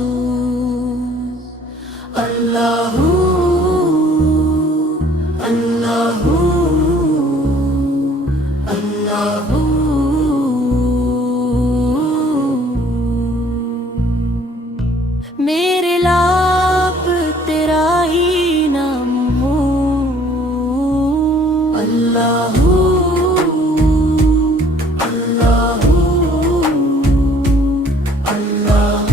رسول اللہ اللہ اللہ میرے لب تیرا ہی نام ہو اللہ اللہ اللہ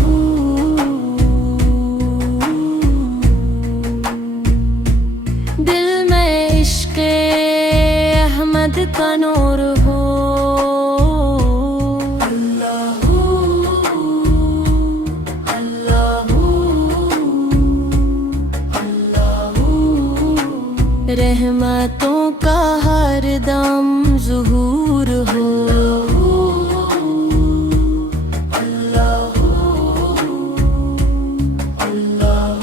دل میں عشق احمد کا نور ہو رحمتوں کا ہر دم ظہور ہو اللہ اللہ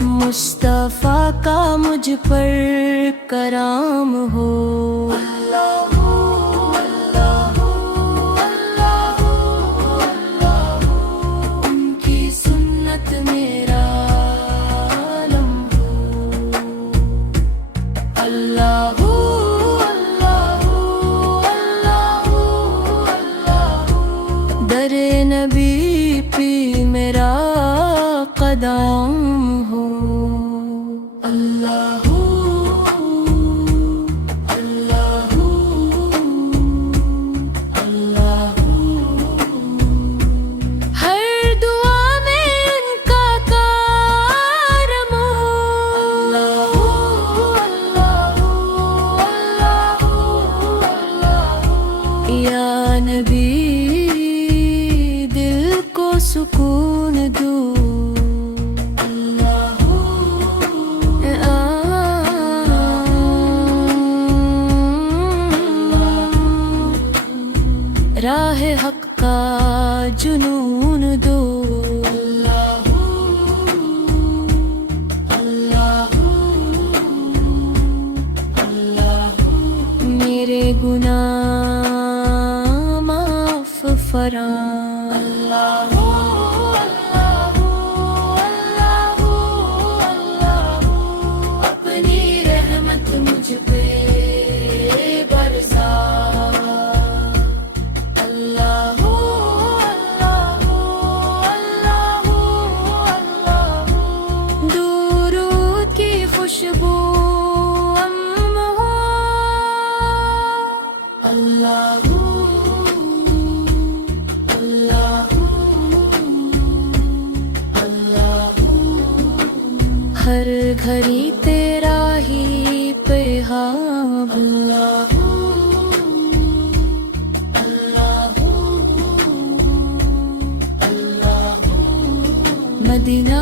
مصطفیٰ کا مجھ پر کرام ہو اللہ اللہ اللہ اللہ ان کی سنت میرا اللہ اللہ اللہ اللہ در نبی پہ میرا قدم ہو اللہ اللہ اللہ ہر دعا میں ان کا کرم ہو یا نبی دل کو سکون دو اللہ راہ حق کا جنون دو اللہ اللہ اللہ میرے گناہ فرا اللہ اللہ اللہ اللہ اپنی رحمت مجھ پہ برسا اللہ اللہ اللہ اللہ درود کی خوشبو اللہ ہر گھڑی تیرا ہی پیغام اللہ اللہ اللہ مدینہ